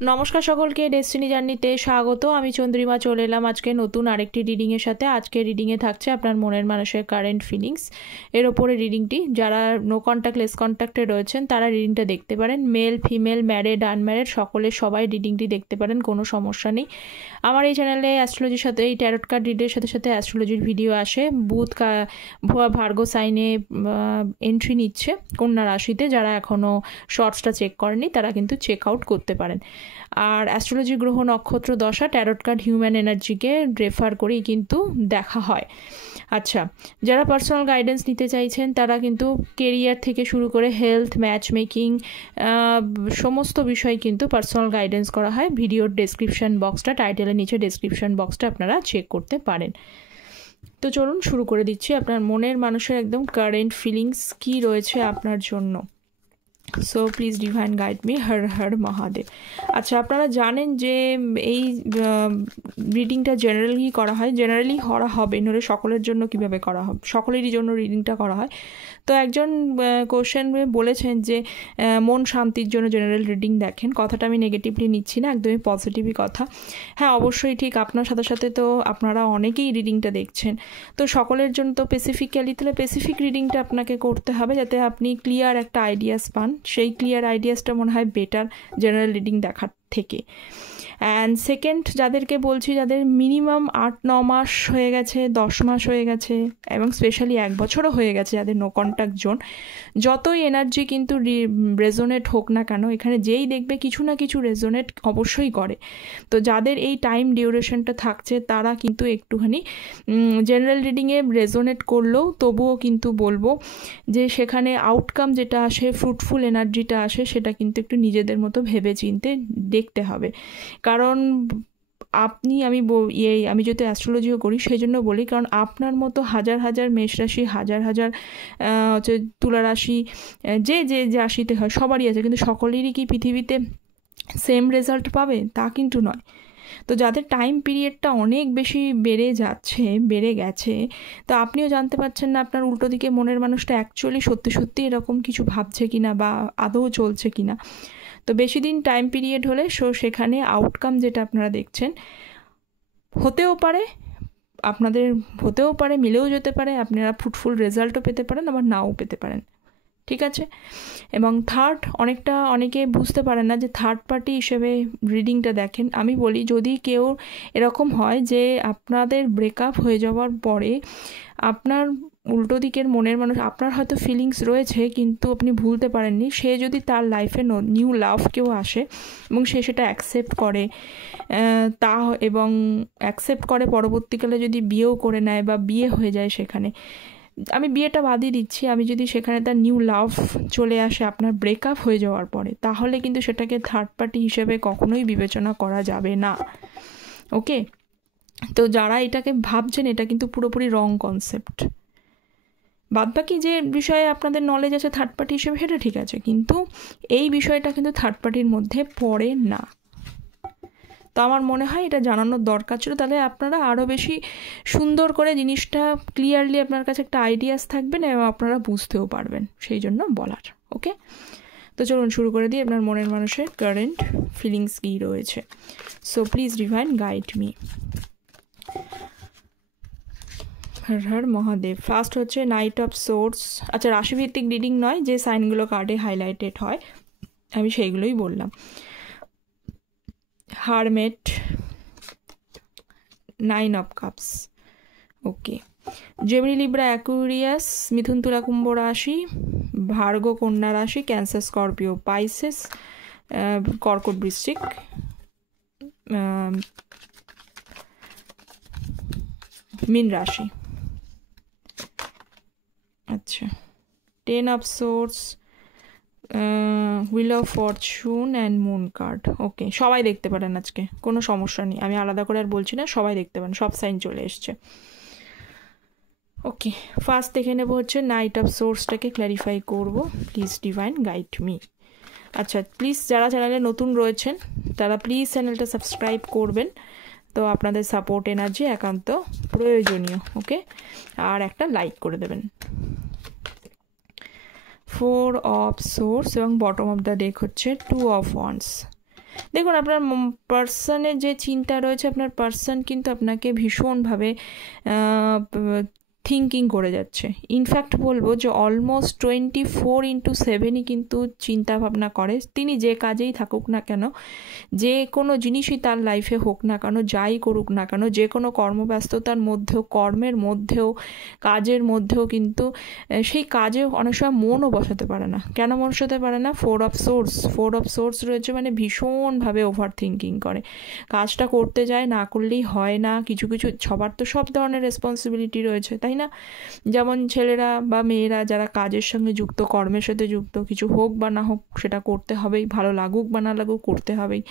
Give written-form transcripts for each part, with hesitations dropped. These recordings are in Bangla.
নমস্কার সকলকে, ডেস্টিনি জার্নিতে স্বাগত। আমি চন্দ্রিমা চলে এলাম আজকে নতুন আরেকটি রিডিংয়ের সাথে। আজকে রিডিংয়ে থাকছে আপনার মনের মানুষের কারেন্ট ফিলিংস এর ওপরে রিডিংটি। যারা নো কন্ট্যাক্ট লেস কন্ট্যাক্টে রয়েছেন তারা রিডিংটা দেখতে পারেন। মেল ফিমেল ম্যারিড আনম্যারিড সবাই রিডিংটি দেখতে পারেন, কোনো সমস্যা নেই। আমার এই চ্যানেলে অ্যাস্ট্রোলজির সাথে এই ট্যারট কার্ড রিডের সাথে সাথে অ্যাস্ট্রোলজির ভিডিও আসে। বুধ ভার্গো সাইনে এন্ট্রি নিচ্ছে কন্যা রাশিতে। যারা এখনও শর্টসটা চেক করেনি তারা কিন্তু চেক আউট করতে পারেন। আর অ্যাস্ট্রোলজি গ্রহ নক্ষত্র দশা ট্যারট কার্ড হিউম্যান এনার্জিকে রেফার করেই কিন্তু দেখা হয়। আচ্ছা, যারা পার্সোনাল গাইডেন্স নিতে চাইছেন তারা কিন্তু কেরিয়ার থেকে শুরু করে হেলথ, ম্যাচ মেকিং সমস্ত বিষয় কিন্তু পার্সোনাল গাইডেন্স করা হয়। ভিডিওর ডেসক্রিপশন বক্সটা, টাইটেলের নিচে ডেসক্রিপশন বক্সটা আপনারা চেক করতে পারেন। তো চলুন শুরু করে দিচ্ছি। আপনার মনের মানুষের একদম কারেন্ট ফিলিংস কী রয়েছে আপনার জন্য। So please divine guide me. Har Har Mahadev. আচ্ছা, আপনারা জানেন যে এই রিডিংটা জেনারেলি করা হয়, জেনারেলি করা হবে, নইলে সকলের জন্য কিভাবে করা হবে, সকলেরই জন্য রিডিংটা করা হয়। তো একজন কোশ্চেন বলেছেন যে মন শান্তির জন্য জেনারেল রিডিং দেখেন। কথাটা আমি নেগেটিভলি নিচ্ছি না, একদমই পজিটিভই কথা। হ্যাঁ, অবশ্যই ঠিক। আপনার সাথে সাথে তো আপনারা অনেকেই রিডিংটা দেখছেন, তো সকলের জন্য তো স্পেসিফিক্যালি তাহলে স্পেসিফিক রিডিংটা আপনাকে করতে হবে যাতে আপনি ক্লিয়ার একটা আইডিয়াস পান। সেই ক্লিয়ার আইডিয়াসটা মনে হয় বেটার জেনারেল রিডিং দেখার থেকে। অ্যান্ড সেকেন্ড, যাদেরকে বলছি যাদের মিনিমাম 8-9 মাস হয়ে গেছে, 10 মাস হয়ে গেছে এবং স্পেশালি 1 বছরও হয়ে গেছে, যাদের নো কন্ট্যাক্ট জোন, যতই এনার্জি কিন্তু রেজোনেট হোক না কেন, এখানে যেই দেখবে কিছু না কিছু রেজোনেট অবশ্যই করে। তো যাদের এই টাইম ডিউরেশনটা থাকছে তারা কিন্তু একটুখানি জেনারেল রিডিংয়ে রেজোনেট করলেও তবুও কিন্তু বলবো যে সেখানে আউটকাম যেটা আসে, ফ্রুটফুল এনার্জিটা আসে, সেটা কিন্তু একটু নিজেদের মতো ভেবে চিনতে দেখতে হবে। কারণ আমি যেহেতু অ্যাস্ট্রোলজিও করি সেই জন্য বলি, কারণ আপনার মতো হাজার হাজার মেষ রাশি, হাজার হাজার হচ্ছে তুলা রাশি, যে যে রাশিতে হয় সবারই আছে, কিন্তু সকলেরই কি পৃথিবীতে সেম রেজাল্ট পাবে তা কিন্তু নয়। তো যাদের টাইম পিরিয়ডটা অনেক বেশি বেড়ে গেছে, তো আপনিও জানতে পারছেন না আপনার উল্টো দিকে মনের মানুষটা অ্যাকচুয়ালি সত্যি সত্যি এরকম কিছু ভাবছে কিনা বা আদৌ চলছে কিনা। তো বেশি দিন টাইম পিরিয়ড হলে সেখানে আউটকাম যেটা আপনারা দেখছেন হতেও পারে, মিলেও যেতে পারে, আপনারা ফ্রুটফুল রেজাল্টও পেতে পারেন, আবার নাও পেতে পারেন। ঠিক আছে। এবং অনেকে বুঝতে পারেন না যে থার্ড পার্টি হিসেবে রিডিংটা দেখেন। আমি বলি, যদি কেউ এরকম হয় যে আপনাদের ব্রেকআপ হয়ে যাওয়ার পরে আপনার উল্টো দিকের মনের মানুষ, আপনার হয়তো ফিলিংস রয়েছে কিন্তু আপনি ভুলতে পারেননি, সে যদি তার লাইফে নিউ লাভ কেউ আসে এবং সে সেটা অ্যাকসেপ্ট করে এবং অ্যাকসেপ্ট করে পরবর্তীকালে যদি বিয়েও করে নেয় বা বিয়ে হয়ে যায়, সেখানে আমি বিয়েটা বাদই দিচ্ছি, আমি যদি সেখানে তার নিউ লাভ চলে আসে আপনার ব্রেকআপ হয়ে যাওয়ার পরে, তাহলে কিন্তু সেটাকে থার্ড পার্টি হিসেবে কখনোই বিবেচনা করা যাবে না। ওকে, তো যারা এটাকে ভাবছেন এটা কিন্তু পুরোপুরি রং কনসেপ্ট। বাদবাকি যে বিষয়ে আপনাদের নলেজ আছে থার্ড পার্টি হিসেবে সেটা ঠিক আছে, কিন্তু এই বিষয়টা কিন্তু থার্ড পার্টির মধ্যে পড়ে না। তো আমার মনে হয় এটা জানানোর দরকার ছিল, তাহলে আপনারা আরও বেশি সুন্দর করে জিনিসটা ক্লিয়ারলি আপনার কাছে একটা আইডিয়াস থাকবেন এবং আপনারা বুঝতেও পারবেন, সেই জন্য বলার। ওকে, তো চলুন শুরু করে দিই আপনার মনের মানুষের কারেন্ট ফিলিংস কী রয়েছে। So please divine guide me. Har Har Mahadev. First হচ্ছে নাইট অফ সোর্স। আচ্ছা, রাশিভিত্তিক রিডিং নয়, যে সাইনগুলো কার্ডে হাইলাইটেড হয় আমি সেইগুলোই বললাম। Hermit, 9 of cups। Okay, Gemini, Libra, Aquarius, মিথুন, তুলা, কুম্ভ রাশি, ভার্গো, কন্যা রাশি, ক্যান্সার, স্করপিও, পাইসেস, কর্কট, বৃশ্চিক, মীন রাশি। আচ্ছা, 10 of swords, wheel of fortune and moon card. Okay, সবাই দেখতে পারেন, আজকে কোনো সমস্যা নেই, আমি আলাদা করে আর বলছি না, সবাই দেখতে পারেন, সব সাইন চলে এসছে। ওকে, ফার্স্ট দেখে নেবো হচ্ছে নাইট অফ সোর্সটাকে ক্ল্যারিফাই করব। Please divine guide me. আচ্ছা, প্লিজ যারা চ্যানেলে নতুন রয়েছেন তারা প্লিজ চ্যানেলটা সাবস্ক্রাইব করবেন, তো আপনাদের সাপোর্ট এনার্জি একান্ত প্রয়োজনীয়। ওকে, আর একটা লাইক করে দেবেন। 4 of swords এবং বটম অফ দ্য ডেক হচ্ছে 2 of wands। দেখুন আপনার পার্সনের যে চিন্তা রয়েছে, আপনার পার্সন কিন্তু আপনাকে ভীষণভাবে থিঙ্কিং করে যাচ্ছে। ইনফ্যাক্ট বলবো যে অলমোস্ট 24/7ই কিন্তু চিন্তা ভাবনা করে। তিনি যে কাজেই থাকুক না কেন, যে কোনো জিনিসই তার লাইফে হোক না কেন, যাই করুক না কেন, যে কোনো কর্মব্যস্ততার মধ্যেও, কর্মের মধ্যেও, কাজের মধ্যেও কিন্তু সেই কাজে অনেক সময় মনও বসাতে পারে না। কেন বসাতে পারে না? 4 অফ সোর্স রয়েছে, মানে ভীষণভাবে ওভার থিঙ্কিং করে। কাজটা করতে যায়, না করলেই হয় না। কিছু সবার তো সব ধরনের রেসপন্সিবিলিটি রয়েছে, তাই না? যেমন ছেলেরা বা মেয়েরা যারা কাজের সঙ্গে যুক্ত, কর্মের সাথে যুক্ত, কিছু হোক বা না হোক সেটা করতে হবেই, ভালো লাগুক বা না লাগুক করতে হবেই।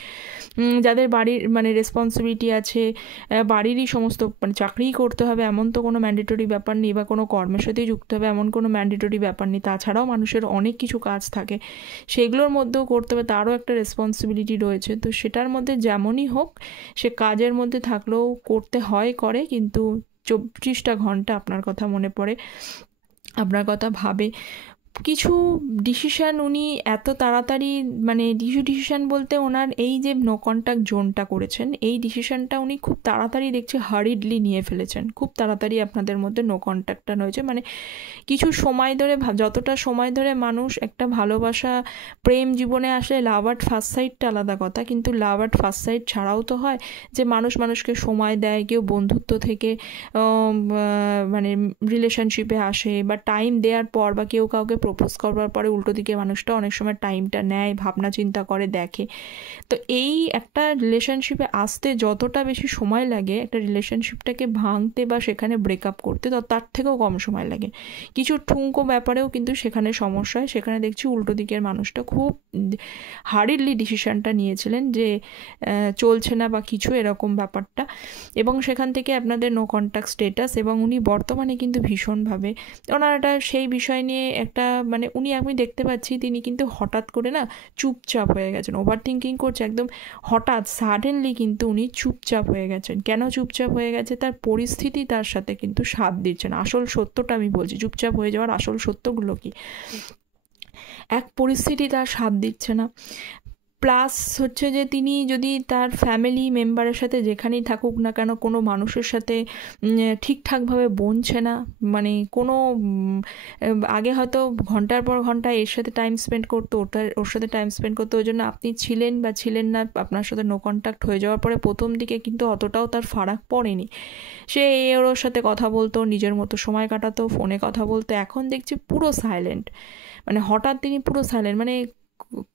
যাদের বাড়ির মানে রেসপন্সিবিলিটি আছে, বাড়িরই সমস্ত মানে চাকরিই করতে হবে এমন তো কোনো ম্যান্ডেটরি ব্যাপার নেই, বা কোনো কর্মের সাথেই যুক্ত হবে এমন কোনো ম্যান্ডেটরি ব্যাপার নেই। তাছাড়াও মানুষের অনেক কিছু কাজ থাকে, সেগুলোর মধ্যেও করতে হবে, তারও একটা রেসপন্সিবিলিটি রয়েছে। তো সেটার মধ্যে যেমনই হোক, সে কাজের মধ্যে থাকলেও করতে হয়, করে, কিন্তু 24টা ঘন্টা আপনার কথা মনে পড়ে, আপনার কথা ভাবে। কিছু ডিসিশান উনি এত তাড়াতাড়ি, মানে ডিসিশান বলতে ওনার এই যে নো কন্ট্যাক্ট জোনটা করেছেন, এই ডিসিশানটা উনি খুব তাড়াতাড়ি দেখছি হারিডলি নিয়ে ফেলেছেন। খুব তাড়াতাড়ি আপনাদের মধ্যে নো কন্ট্যাক্টটা হয়েছে। মানে কিছু সময় ধরে, যতটা সময় ধরে মানুষ একটা ভালোবাসা প্রেম জীবনে আসলে লাভ অ্যাট ফার্স্ট সাইটটা আলাদা কথা, কিন্তু লাভ অ্যাট ফার্স্ট সাইট ছাড়াও তো হয় যে মানুষ মানুষকে সময় দেয়, কেউ বন্ধুত্ব থেকে মানে রিলেশনশিপে আসে, বা টাইম দেওয়ার পর, বা কেউ কাউকে প্রপোজ করবার পরে উল্টো দিকে মানুষটা অনেক সময় টাইমটা নেয়, ভাবনা চিন্তা করে, দেখে। তো এই একটা রিলেশনশিপে আসতে যতটা বেশি সময় লাগে, একটা রিলেশনশিপটাকে ভাঙতে বা সেখানে ব্রেকআপ করতে তার থেকেও কম সময় লাগে। কিছু ঠুনকো ব্যাপারেও কিন্তু সেখানে সমস্যা হয়। সেখানে দেখছি উল্টো দিকের মানুষটা খুব হারিডলি ডিসিশনটা নিয়েছিলেন যে চলছে না বা কিছু এরকম ব্যাপারটা, এবং সেখান থেকে আপনাদের নো কন্ট্যাক্ট স্টেটাস। এবং উনি বর্তমানে কিন্তু ভীষণভাবে ওনার একটা সেই বিষয় নিয়ে একটা মানে আমি দেখতে পাচ্ছি তিনি কিন্তু হঠাৎ করে না চুপচাপ হয়ে গেছেন, ওভার থিঙ্কিং করছে একদম হঠাৎ সাডেনলি, কিন্তু উনি চুপচাপ হয়ে গেছেন। কেন চুপচাপ হয়ে গেছে? তার পরিস্থিতি তার সাথে কিন্তু সাথ দিচ্ছে না। আসল সত্যটা আমি বলছি, চুপচাপ হয়ে যাওয়ার আসল সত্যগুলো কি, এক পরিস্থিতি তার সাথ দিচ্ছে না। প্লাস হচ্ছে যে তিনি যদি তার ফ্যামিলি মেম্বারের সাথে যেখানেই থাকুক না কেন, কোনো মানুষের সাথে ঠিকঠাকভাবে বনছে না। মানে কোনো আগে হয়তো ঘন্টার পর ঘন্টা এর সাথে টাইম স্পেন্ড করতো, ওর সাথে টাইম স্পেন্ড করতো, ওই জন্য আপনি ছিলেন বা ছিলেন না, আপনার সাথে নো কন্ট্যাক্ট হয়ে যাওয়ার পরে প্রথম দিকে কিন্তু অতটাও তার ফারাক পড়েনি। সে ওর সাথে কথা বলতো, নিজের মতো সময় কাটাতো, ফোনে কথা বলতো। এখন দেখছি পুরো সাইলেন্ট, মানে হঠাৎ তিনি পুরো সাইলেন্ট, মানে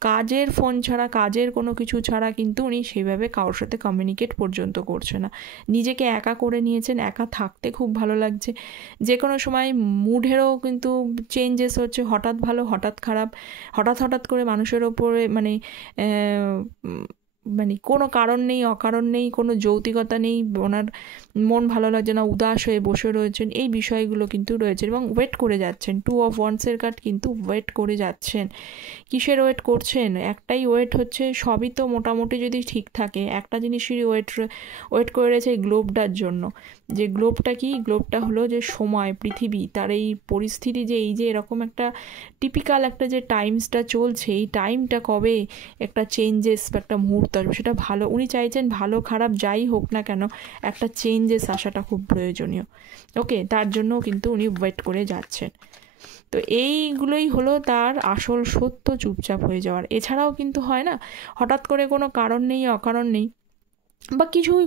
কাজের ফোন ছাড়া, কাজের কোনো কিছু ছাড়া কিন্তু উনি সেইভাবে কারোর সাথে কমিউনিকেট পর্যন্ত করছে না। নিজেকে একা করে নিয়েছেন, একা থাকতে খুব ভালো লাগছে। যে কোনো সময় মুডেরও কিন্তু চেঞ্জেস হচ্ছে, হঠাৎ ভালো, হঠাৎ খারাপ, হঠাৎ করে মানুষের ওপরে মানে মানে কোনো কারণ নেই, অকারণ নেই, কোনো যৌক্তিকতা নেই, ওনার মন ভালো লাগছে না, উদাস হয়ে বসে রয়েছেন, এই বিষয়গুলো কিন্তু রয়েছে। এবং ওয়েট করে যাচ্ছেন, 2 অফ ওয়ান্সের কার্ড, কিন্তু ওয়েট করে যাচ্ছেন। কিসের ওয়েট করছেন? একটাই ওয়েট হচ্ছে, সবই তো মোটামুটি যদি ঠিক থাকে, একটা জিনিসেরই ওয়েট করে রয়েছে এই গ্লোবটার জন্য। যে গ্লোবটা কি? গ্লোবটা হলো যে সময়, পৃথিবী, তার এই পরিস্থিতি, যে এই যে এরকম একটা টিপিক্যাল একটা যে টাইমসটা চলছে, এই টাইমটা কবে একটা চেঞ্জেস বা একটা মুহূর্ত আসবে, সেটা ভালো, উনি চাইছেন ভালো খারাপ যাই হোক না কেন একটা চেঞ্জেস আসাটা খুব প্রয়োজনীয়। ওকে, তার জন্য কিন্তু উনি ওয়েট করে যাচ্ছেন। তো এইগুলোই হলো তার আসল সত্য, চুপচাপ হয়ে যাওয়ার। এছাড়াও কিন্তু হয় না, হঠাৎ করে কোনো কারণ নেই, অকারণ নেই, বা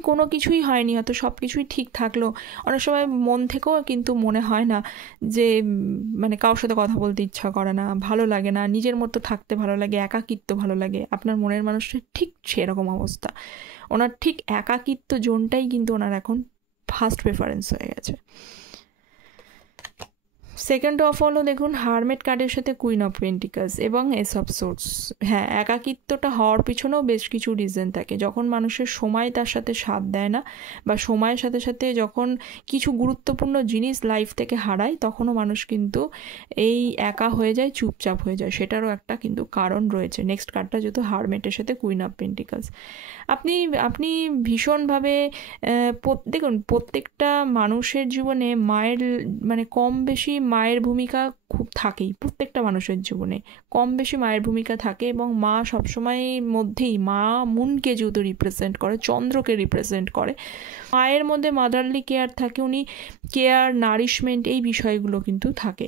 কোনো কিছুই হয়নি, হয়তো সব কিছুই ঠিক থাকলো, অনেক সময় মন থেকেও কিন্তু মনে হয় না যে মানে কারোর সাথে কথা বলতে ইচ্ছা করে না, ভালো লাগে না, নিজের মতো থাকতে ভালো লাগে, একাকিত্ব ভালো লাগে। আপনার মনের মানুষের ঠিক সেরকম অবস্থা, ওনার ঠিক একাকিত্ব জোনটাই কিন্তু ওনার এখন ফার্স্ট প্রেফারেন্স হয়ে গেছে। সেকেন্ড অফ হলো দেখুন হারমেট কার্ডের সাথে কুইন অফ পেন্টিকালস এবং এস অফ সোর্স। হ্যাঁ, একাকিত্বটা হওয়ার পিছনেও বেশ কিছু রিজন থাকে। যখন মানুষের সময় তার সাথে সাথ দেয় না, বা সময়ের সাথে সাথে যখন কিছু গুরুত্বপূর্ণ জিনিস লাইফ থেকে হারায়, তখনও মানুষ কিন্তু এই একা হয়ে যায়, চুপচাপ হয়ে যায়, সেটারও একটা কিন্তু কারণ রয়েছে। নেক্সট কার্ডটা যেহেতু হারমেটের সাথে কুইন অফ পেন্টিকালস, আপনি ভীষণভাবে দেখুন প্রত্যেকটা মানুষের জীবনে মায়ের মানে কম বেশি মায়ের ভূমিকা খুব থাকেই প্রত্যেকটা মানুষের জীবনে, কম বেশি মায়ের ভূমিকা থাকে। এবং মা সবসময়ের মধ্যেই, মা মুনকে যেহেতু রিপ্রেজেন্ট করে, চন্দ্রকে রিপ্রেজেন্ট করে, মায়ের মধ্যে মাদারলি কেয়ার থাকে, উনি কেয়ার, নারিশমেন্ট এই বিষয়গুলো কিন্তু থাকে।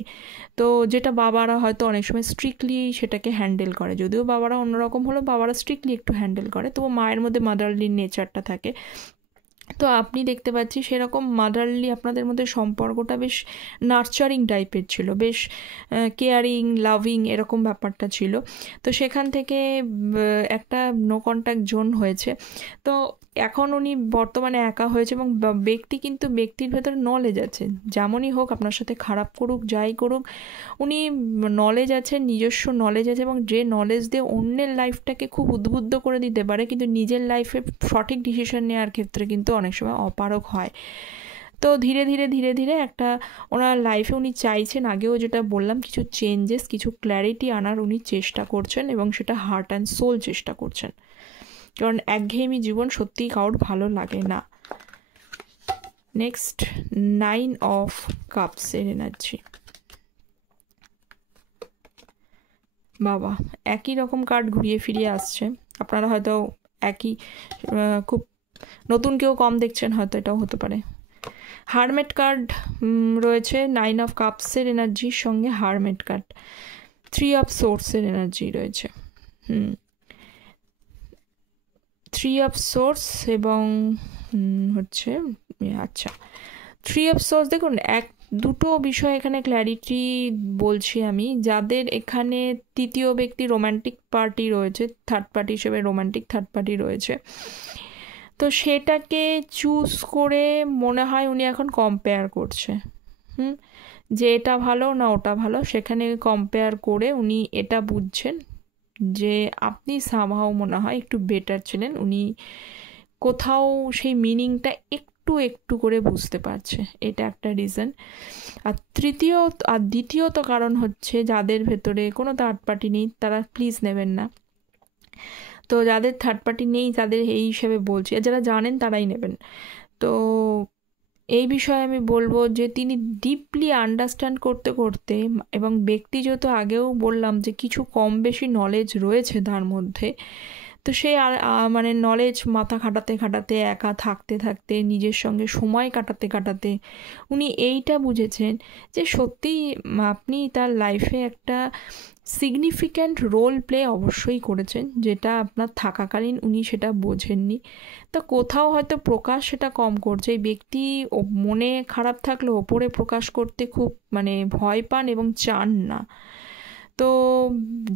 তো যেটা বাবারা হয়তো অনেক সময় স্ট্রিক্টলি সেটাকে হ্যান্ডেল করে, যদিও বাবারা অন্যরকম হলো, বাবারা স্ট্রিক্টলি একটু হ্যান্ডেল করে, তো মায়ের মধ্যে মাদারলি নেচারটা থাকে। তো আপনি দেখতে পাচ্ছি সেরকম মাদারলি আপনাদের মধ্যে সম্পর্কটা বেশ নার্চারিং টাইপের ছিল, বেশ কেয়ারিং, লাভিং এরকম ব্যাপারটা ছিল। তো সেখান থেকে একটা নো কন্ট্যাক্ট জোন হয়েছে। তো এখন উনি বর্তমানে একা হয়েছে এবং ব্যক্তি কিন্তু ব্যক্তির ভেতরে নলেজ আছে, যেমনই হোক, আপনার সাথে খারাপ করুক যাই করুক, উনি নলেজ আছে, নিজস্ব নলেজ আছে, এবং যে নলেজ দিয়ে অন্যের লাইফটাকে খুব উদ্বুদ্ধ করে দিতে পারে, কিন্তু নিজের লাইফে সঠিক ডিসিশন নেওয়ার ক্ষেত্রে কিন্তু অনেক সময় অপারগ হয়। তো ধীরে ধীরে ধীরে ধীরে একটা ওনার লাইফে উনি চাইছেন, আগেও যেটা বললাম, কিছু চেঞ্জেস, কিছু ক্ল্যারিটি আনার উনি চেষ্টা করছেন, এবং সেটা হার্ট অ্যান্ড সোল চেষ্টা করছেন, কারণ একঘেয়েমি জীবন সত্যিই কারোর ভালো লাগে না। নেক্সট 9 অফ কাপসের এনার্জি। বাবা, একই রকম কার্ড ঘুরিয়ে ফিরিয়ে আসছে, আপনারা হয়তো একই, খুব নতুন কেউ কম দেখছেন হয়তো, এটাও হতে পারে। হারমেট কার্ড রয়েছে 9 অফ কাপসের এনার্জির সঙ্গে, হারমেট কার্ড 3 অফ সোর্সের এনার্জি রয়েছে। 3 অফ সোর্স এবং হচ্ছে, আচ্ছা 3 অফ সোর্স। দেখুন, দুটো বিষয় এখানে ক্ল্যারিটি বলছি আমি, যাদের এখানে তৃতীয় ব্যক্তি রোম্যান্টিক পার্টি রয়েছে, থার্ড পার্টি হিসেবে রোম্যান্টিক থার্ড পার্টি রয়েছে, তো সেটাকে চুজ করে মনে হয় উনি এখন কম্পেয়ার করছে, যে এটা ভালো না ওটা ভালো, সেখানে কম্পেয়ার করে উনি এটা বুঝছেন যে আপনি সামহাও মনে হয় একটু বেটার ছিলেন, উনি কোথাও সেই মিনিংটা একটু একটু করে বুঝতে পারছে, এটা একটা রিজন। আর দ্বিতীয়ত কারণ হচ্ছে, যাদের ভেতরে কোনো থার্ড পার্টি নেই তারা প্লিজ নেবেন না। তো যাদের থার্ড পার্টি নেই তাদের এই হিসেবে বলছি, আর যারা জানেন তারাই নেবেন। তো এই বিষয়ে আমি বলবো যে তিনি ডিপলি আন্ডারস্ট্যান্ড করতে করতে, এবং ব্যক্তি যেহেতু আগেও বললাম যে কিছু কম বেশি নলেজ রয়েছে তার মধ্যে, তো সে মানে নলেজ মাথা খাটাতে খাটাতে, একা থাকতে থাকতে, নিজের সঙ্গে সময় কাটাতে কাটাতে উনি এইটা বুঝেছেন যে সত্যিই আপনি তার লাইফে একটা সিগনিফিক্যান্ট রোল প্লে অবশ্যই করেছেন, যেটা আপনার থাকাকালীন উনি সেটা বোঝেননি। তো কোথাও হয়তো প্রকাশ সেটা কম করছে, এই ব্যক্তি মনে খারাপ থাকলে ওপরে প্রকাশ করতে খুব মানে ভয় পান এবং চান না। তো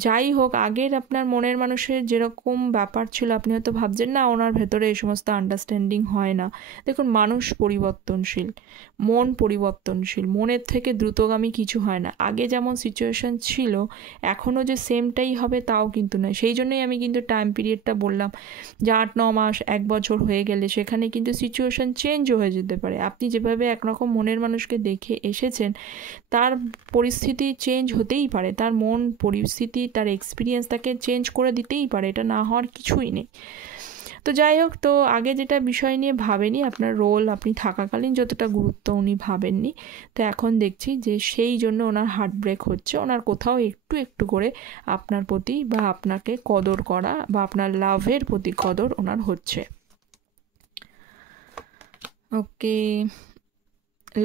যাই হোক, আগের আপনার মনের মানুষের যেরকম ব্যাপার ছিল, আপনি হয়তো ভাবছেন না ওনার ভেতরে এই সমস্ত আন্ডারস্ট্যান্ডিং হয় না। দেখুন, মানুষ পরিবর্তনশীল, মন পরিবর্তনশীল, মনের থেকে দ্রুতগামী কিছু হয় না। আগে যেমন সিচুয়েশন ছিল এখনও যে সেমটাই হবে তাও কিন্তু নয়। সেই জন্যই আমি কিন্তু টাইম পিরিয়ডটা বললাম যে 8-9 মাস, 1 বছর হয়ে গেলে সেখানে কিন্তু সিচুয়েশন চেঞ্জও হয়ে যেতে পারে। আপনি যেভাবে একরকম মনের মানুষকে দেখে এসেছেন, তার পরিস্থিতি চেঞ্জ হতেই পারে, তার মন পরিস্থিতি, তার এক্সপিরিয়েন্স তাকে চেঞ্জ করে দিতেই পারে, এটা না হওয়ার কিছুই নেই। তো যাই হোক, তো আগে যেটা বিষয় নিয়ে ভাবেনি, আপনার রোল আপনি থাকাকালীন যতটা গুরুত্ব উনি ভাবেননি, তো এখন দেখছি যে সেই জন্য ওনার হার্ট ব্রেক হচ্ছে, ওনার কোথাও একটু একটু করে আপনার প্রতি বা আপনাকে কদর করা বা আপনার লাভের প্রতি কদর ওনার হচ্ছে। ওকে,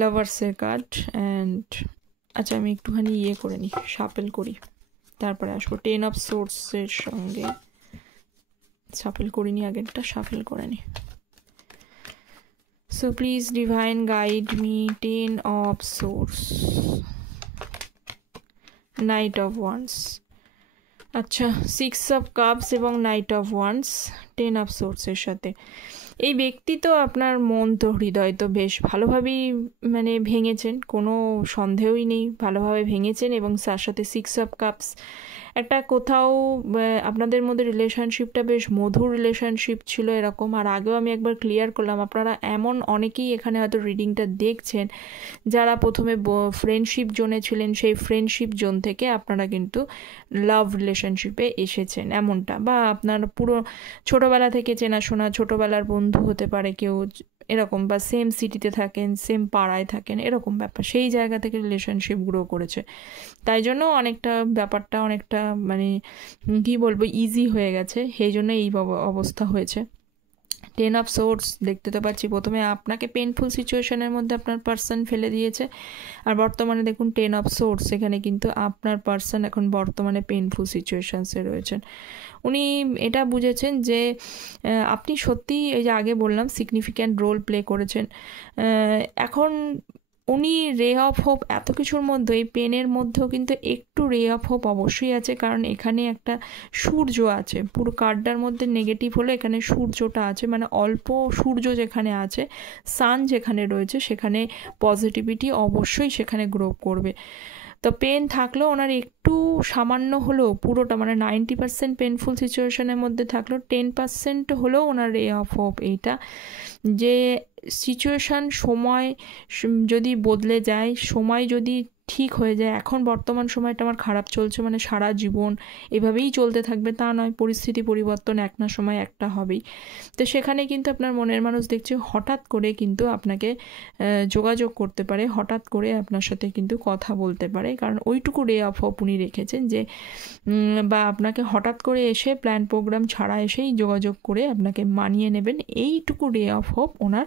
লাভার্সের কার্ড অ্যান্ড, আচ্ছা আমি একটুখানি করে নিই, শাফেল করি, তারপরে আসবো 10 অফ সোর্সের সঙ্গে। শাফেল করিনি, আগেরটা শাফেল করে নিই। So please divine guide me 10 of swords, night of wands, আচ্ছা 6 অফ কাপস এবং নাইট অফ ওয়ান্স 10 অফ সোর্সের সাথে। এই ব্যক্তি তো আপনার মন তো হৃদয় তো বেশ ভালোভাবেই মানে ভেঙেছেন, কোনো সন্দেহই নেই, ভালোভাবে ভেঙেছেন। এবং তার সাথে 6 অফ কাপস, একটা কোথাও আপনাদের মধ্যে রিলেশনশিপটা বেশ মধুর রিলেশনশিপ ছিল এরকম। আর আগেও আমি একবার ক্লিয়ার করলাম, আপনারা এমন অনেকেই এখানে হয়তো রিডিংটা দেখছেন যারা প্রথমে ফ্রেন্ডশিপ জোনে ছিলেন, সেই ফ্রেন্ডশিপ জোন থেকে আপনারা কিন্তু লাভ রিলেশনশিপে এসেছেন এমনটা, বা আপনার পুরো ছোটোবেলা থেকে চেনাশোনা, ছোটোবেলার বন্ধু হতে পারে কেউ, এরকম, বা সেম সিটিতে থাকেন, সেম পাড়ায় থাকেন, এরকম ব্যাপার, সেই জায়গা থেকে রিলেশনশিপ গ্রো করেছে। তাই জন্য অনেকটা ব্যাপারটা অনেকটা মানে কী বলবো ইজি হয়ে গেছে, সেই জন্য এই অবস্থা হয়েছে। 10 অফ সোর্স দেখতে তো পাচ্ছি, প্রথমে আপনাকে পেনফুল সিচুয়েশনের মধ্যে আপনার পার্সন ফেলে দিয়েছে, আর বর্তমানে দেখুন 10 অফ সোর্স, এখানে কিন্তু আপনার পার্সন এখন বর্তমানে পেনফুল সিচুয়েশনসে রয়েছেন। উনি এটা বুঝেছেন যে আপনি সত্যিই, এই যে আগে বললাম, সিগনিফিক্যান্ট রোল প্লে করেছেন। এখন উনি রে অফ হোপ, এত কিছুর মধ্যে এই পেনের মধ্যেও কিন্তু একটু রে অফ হোপ অবশ্যই আছে, কারণ এখানে একটা সূর্য আছে। পুরো কার্ডটার মধ্যে নেগেটিভ হলো, এখানে সূর্যটা আছে, মানে অল্প সূর্য যেখানে আছে, সান যেখানে রয়েছে, সেখানে পজিটিভিটি অবশ্যই সেখানে গ্রো করবে। তো পেন থাকলেও ওনার একটু সামান্য হলেও, পুরোটা মানে 90% পেনফুল সিচুয়েশনের মধ্যে থাকলেও 10% হলেও ওনার রে অফ হোপ এইটা, যে সিচুয়েশান সময় যদি বদলে যায়, সময় যদি ঠিক হয়ে যায়, এখন বর্তমান সময়টা আমার খারাপ চলছে মানে সারা জীবন এভাবেই চলতে থাকবে তা নয়, পরিস্থিতি পরিবর্তন এক না সময় একটা হবেই। তো সেখানে কিন্তু আপনার মনের মানুষ দেখছে হঠাৎ করে কিন্তু আপনাকে যোগাযোগ করতে পারে, হঠাৎ করে আপনার সাথে কিন্তু কথা বলতে পারে, কারণ ওইটুকু রে অফ হোপ উনি রেখেছেন যে, বা আপনাকে হঠাৎ করে এসে প্ল্যান প্রোগ্রাম ছাড়া এসেই যোগাযোগ করে আপনাকে মানিয়ে নেবেন, এইটুকু রে অফ হোপ ওনার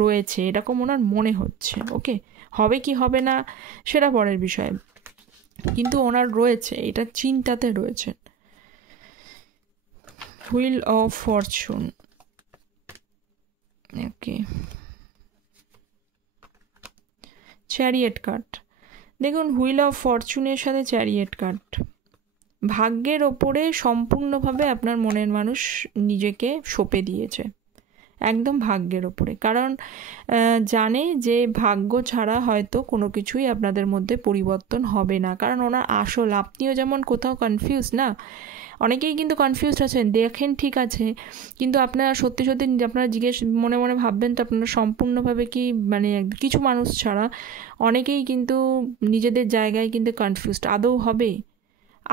রয়েছে, এরকম ওনার মনে হচ্ছে। ওকে, হবে কি হবে না সেটা পরের বিষয়, কিন্তু ওনার রয়েছে, এটা চিন্তাতে রয়েছে। Wheel of Fortune, okay, chariot card, দেখুন হুইল অফ ফরচুনের সাথে চ্যারিয়েট কার্ড, ভাগ্যের ওপরে সম্পূর্ণভাবে আপনার মনের মানুষ নিজেকে সঁপে দিয়েছে, একদম ভাগ্যের ওপরে, কারণ জানে যে ভাগ্য ছাড়া হয়তো কোনো কিছুই আপনাদের মধ্যে পরিবর্তন হবে না, কারণ ওনার আসল, আপনিও যেমন কোথাও কনফিউজ না, অনেকেই কিন্তু কনফিউজড আছেন, দেখেন ঠিক আছে, কিন্তু আপনারা সত্যি সত্যি আপনারা জিজ্ঞেস মনে মনে ভাববেন তো আপনারা সম্পূর্ণভাবে কি মানে কিছু মানুষ ছাড়া অনেকেই কিন্তু নিজেদের জায়গায় কিন্তু কনফিউজড, আদৌ হবে,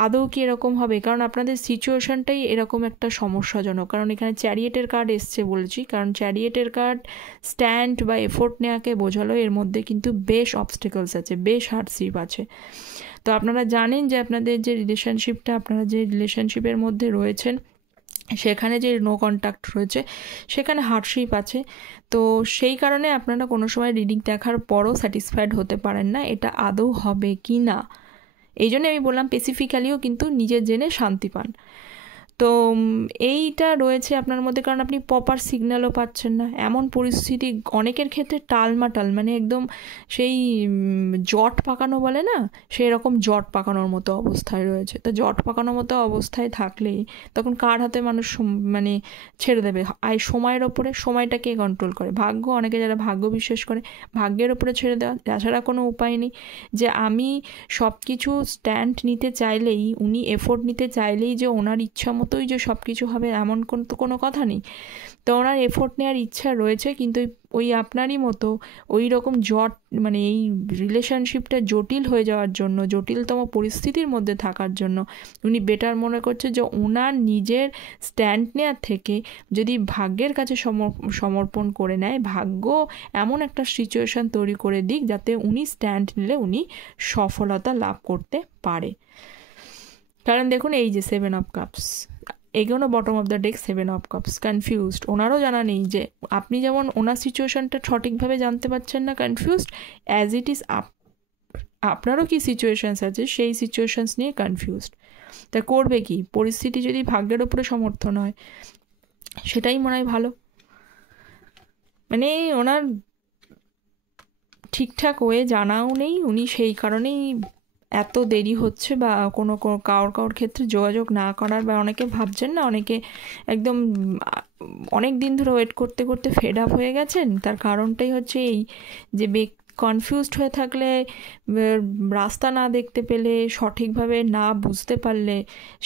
আদৌ কি এরকম হবে, কারণ আপনাদের সিচুয়েশনটাই এরকম একটা সমস্যাজনক, কারণ এখানে চ্যারিয়েটের কার্ড এসছে বলেছি, কারণ চ্যারিয়েটের কার্ড স্ট্যান্ড বা এফোর্ট নেওয়াকে বোঝালো, এর মধ্যে কিন্তু বেশ অবস্টেকলস আছে, বেশ হার্ডশিপ আছে। তো আপনারা জানেন যে আপনাদের যে রিলেশনশিপটা, আপনারা যে রিলেশনশিপের মধ্যে রয়েছেন সেখানে যে নো কন্ট্যাক্ট রয়েছে, সেখানে হার্ডশিপ আছে, তো সেই কারণে আপনারা কোনো সময় রিডিং দেখার পরও স্যাটিসফাইড হতে পারেন না এটা আদৌ হবে কি না, এই জন্য আমি বললাম স্পেসিফিক্যালিও কিন্তু নিজের জেনে শান্তি পান। তো এইটা রয়েছে আপনার মধ্যে, কারণ আপনি প্রপার সিগন্যালও পাচ্ছেন না, এমন পরিস্থিতি অনেকের ক্ষেত্রে টালমাটাল, মানে একদম সেই জট পাকানো বলে না, সেই রকম জট পাকানোর মতো অবস্থায় রয়েছে। তো জট পাকানোর মতো অবস্থায় থাকলেই তখন কার হাতে মানুষ মানে ছেড়ে দেবে, আর সময়ের ওপরে, সময়টাকে কন্ট্রোল করে ভাগ্য, অনেকে যারা ভাগ্য বিশ্বাস করে ভাগ্যের ওপরে ছেড়ে দেওয়া, তাছাড়া কোনো উপায় নেই। যে আমি সব কিছু স্ট্যান্ড নিতে চাইলেই, উনি এফোর্ট নিতে চাইলেই যে ওনার ইচ্ছা মতোই যে সব কিছু হবে এমন তো কোনো কথা নেই। তো ওনার এফোর্ট নেওয়ার ইচ্ছা রয়েছে, কিন্তু ওই আপনারই মতো ওই রকম জট, মানে এই রিলেশনশিপটা জটিল হয়ে যাওয়ার জন্য, জটিলতম পরিস্থিতির মধ্যে থাকার জন্য উনি বেটার মনে করছে যে ওনার নিজের স্ট্যান্ড নেওয়ার থেকে যদি ভাগ্যের কাছে সমর্পণ করে নেয়, ভাগ্য এমন একটা সিচুয়েশান তৈরি করে দিক যাতে উনি স্ট্যান্ড নিলে উনি সফলতা লাভ করতে পারে। কারণ দেখুন এই যে 7 অফ কাপস, এগোনো bottom of the deck 7 of cups, confused, ওনারও জানা নেই যে আপনি যেমন ওনার সিচুয়েশনটা সঠিকভাবে জানতে পারছেন না, কনফিউজড, অ্যাজ ইট ইজ আপনারও কি সিচুয়েশানস আছে সেই সিচুয়েশানস নিয়ে কনফিউজড। তা করবে কি, পরিস্থিতি যদি ভাগ্যের ওপরে সমর্থন হয় সেটাই মনে হয় ভালো, মানে ওনার ঠিকঠাক ওয়ে জানাও নেই, উনি সেই কারণেই এত দেরি হচ্ছে, বা কোনো কারোর ক্ষেত্রে যোগাযোগ না করার, বা অনেকে ভাবছেন না, অনেকে একদম অনেক দিন ধরে ওয়েট করতে করতে ফেড আপ হয়ে গেছেন, তার কারণটাই হচ্ছে এই যে কনফিউজড হয়ে থাকলে, রাস্তা না দেখতে পেলে, সঠিকভাবে না বুঝতে পারলে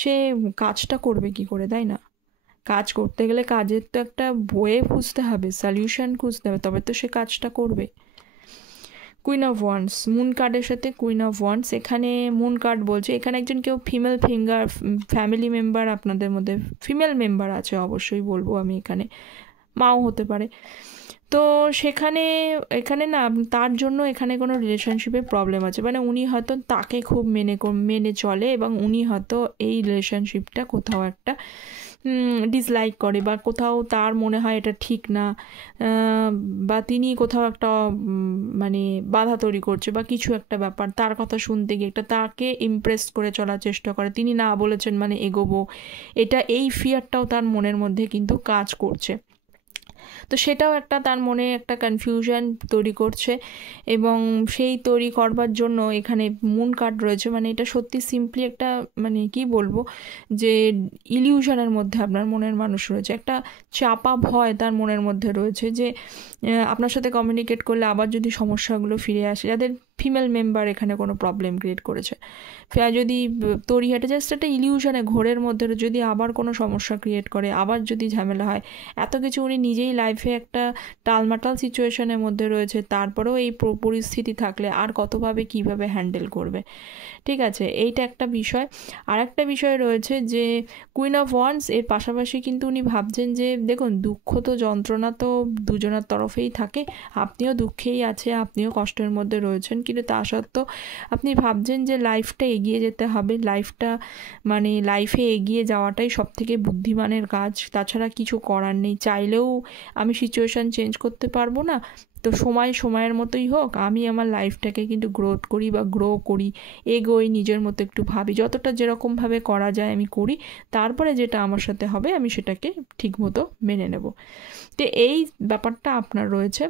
সে কাজটা করবে কি করে, তাই না? কাজ করতে গেলে কাজের তো একটা বয়ে খুঁজতে হবে, সলিউশন খুঁজতে হবে, তবে তো সে কাজটা করবে। কুইন অফ ওয়ান্ডস, মুন কার্ডের সাথে কুইন অফ ওয়ান্ডস, এখানে মুন কার্ড বলছে এখানে একজন কেউ ফিমেল ফ্যামিলি মেম্বার আপনাদের মধ্যে ফিমেল মেম্বার আছে, অবশ্যই বলবো আমি, এখানে মাও হতে পারে। তো এখানে না তার জন্য এখানে কোনো রিলেশনশিপে প্রবলেম আছে, মানে উনি হয়তো তাকে খুব মেনে চলে এবং উনি হয়তো এই রিলেশনশিপটা কোথাও একটা ডিসলাইক করে বা কোথাও তার মনে হয় এটা ঠিক না, বা তিনি কোথাও একটা মানে বাধা তৈরি করছে বা কিছু একটা ব্যাপার, তার কথা শুনতে গিয়ে একটা তাকে ইমপ্রেস করে চলার চেষ্টা করে, তিনি না বলেছেন মানে এগোবো, এই ফিয়ারটাও তার মনের মধ্যে কিন্তু কাজ করছে। তো সেটাও একটা তার মনে একটা কনফিউশন তৈরি করছে এবং সেই তৈরি করবার জন্য এখানে মুন কার্ড রয়েছে, মানে এটা সত্যি সিম্পলি একটা মানে কি বলবো যে ইলিউশনের মধ্যে আপনার মনের মানুষ রয়েছে, একটা চাপা ভয় তার মনের মধ্যে রয়েছে যে আপনার সাথে কমিউনিকেট করলে আবার যদি সমস্যাগুলো ফিরে আসে, যাদের ফিমেল মেম্বার এখানে কোনো প্রবলেম ক্রিয়েট করেছে, যদি তড়িহাটে জাস্ট একটা ইলিউশনে ঘোরের মধ্যে যদি আবার কোনো সমস্যা ক্রিয়েট করে, আবার যদি ঝামেলা হয়, এত কিছু উনি নিজেই লাইফে একটা টালমাটাল সিচুয়েশনের মধ্যে রয়েছে, তারপরেও এই পরিস্থিতি থাকলে আর কতভাবে কিভাবে হ্যান্ডেল করবে। ঠিক আছে, এইটা একটা বিষয়। আর একটা বিষয় রয়েছে যে কুইন অফ ওয়ান্ডস এর পাশাপাশি কিন্তু উনি ভাবছেন যে দেখুন দুঃখ তো যন্ত্রণা তো দুজনের তরফেই থাকে, আপনিও দুঃখেই আছে, আপনিও কষ্টের মধ্যে রয়েছেন, কিন্তু তা সত্ত্বেও আপনি ভাবছেন যে লাইফটা এগিয়ে যেতে হবে, মানে লাইফে এগিয়ে যাওয়াটাই সব থেকে বুদ্ধিমানের কাজ, তাছাড়া কিছু করার নেই। চাইলেও আমি সিচুয়েশান চেঞ্জ করতে পারবো না, তো সময়ের মতোই হোক, আমি আমার লাইফটাকে কিন্তু গ্রোথ করি বা গ্রো করি, এগোই, নিজের মতো একটু ভাবি, যতটা যেরকমভাবে করা যায় আমি করি, তারপরে যেটা আমার সাথে হবে আমি সেটাকে ঠিকমতো মেনে নেব। তো এই ব্যাপারটা আপনার রয়েছে।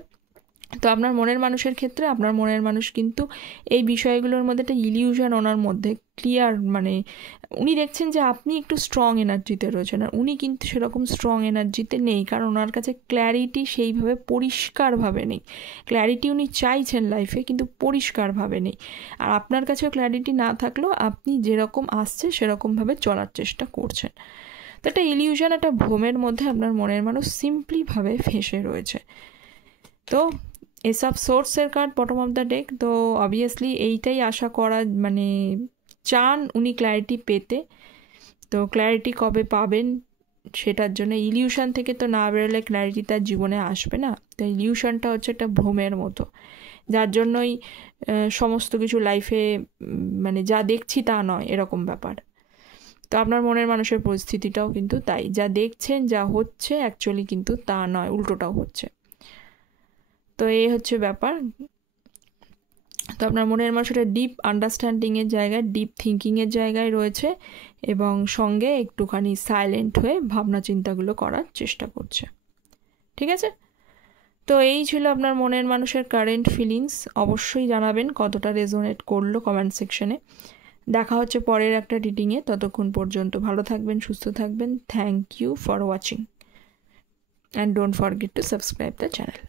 তো আপনার মনের মানুষের ক্ষেত্রে আপনার মনের মানুষ কিন্তু এই বিষয়গুলোর মধ্যে একটা ইলিউশন ওনার মধ্যে ক্লিয়ার, মানে উনি দেখছেন যে আপনি একটু স্ট্রং এনার্জিতে রয়েছেন, আর উনি কিন্তু সেরকম স্ট্রং এনার্জিতে নেই, কারণ ওনার কাছে ক্ল্যারিটি সেইভাবে পরিষ্কারভাবে নেই। ক্ল্যারিটি উনি চাইছেন লাইফে, কিন্তু পরিষ্কারভাবে নেই। আর আপনার কাছেও ক্ল্যারিটি না থাকলেও আপনি যেরকম আসছে সেরকমভাবে চলার চেষ্টা করছেন। তো একটা ইলিউশন, একটা ভ্রমের মধ্যে আপনার মনের মানুষ সিম্পলিভাবে ফেঁসে রয়েছে। তো এসব সোর্সের card bottom of the deck, তো অবভিয়াসলি এইটাই আশা করা, মানে চান উনি ক্ল্যারিটি পেতে। তো ক্ল্যারিটি কবে পাবেন সেটার জন্য ইলিউশন থেকে তো না বেরোলে ক্ল্যারিটি তার জীবনে আসবে না। তো ইলিউশনটা হচ্ছে একটা ভ্রমের মতো, যার জন্যই সমস্ত কিছু লাইফে মানে যা দেখছি তা নয় এরকম ব্যাপার। তো আপনার মনের মানুষের পরিস্থিতিটাও কিন্তু তাই, যা দেখছেন যা হচ্ছে অ্যাকচুয়ালি কিন্তু তা নয়, উল্টোটাও হচ্ছে। তো এই হচ্ছে ব্যাপার। তো আপনার মনের মানুষটা ডিপ আন্ডারস্ট্যান্ডিংয়ের জায়গায়, ডিপ থিঙ্কিংয়ের জায়গায় রয়েছে এবং সঙ্গে একটুখানি সাইলেন্ট হয়ে ভাবনা চিন্তাগুলো করার চেষ্টা করছে। ঠিক আছে, তো এই ছিল আপনার মনের মানুষের কারেন্ট ফিলিংস। অবশ্যই জানাবেন কতটা রেজোনেট করলো কমেন্ট সেকশনে। দেখা হচ্ছে পরের একটা রিডিংয়ে, ততক্ষণ পর্যন্ত ভালো থাকবেন, সুস্থ থাকবেন। Thank you for watching and don't forget to subscribe the channel.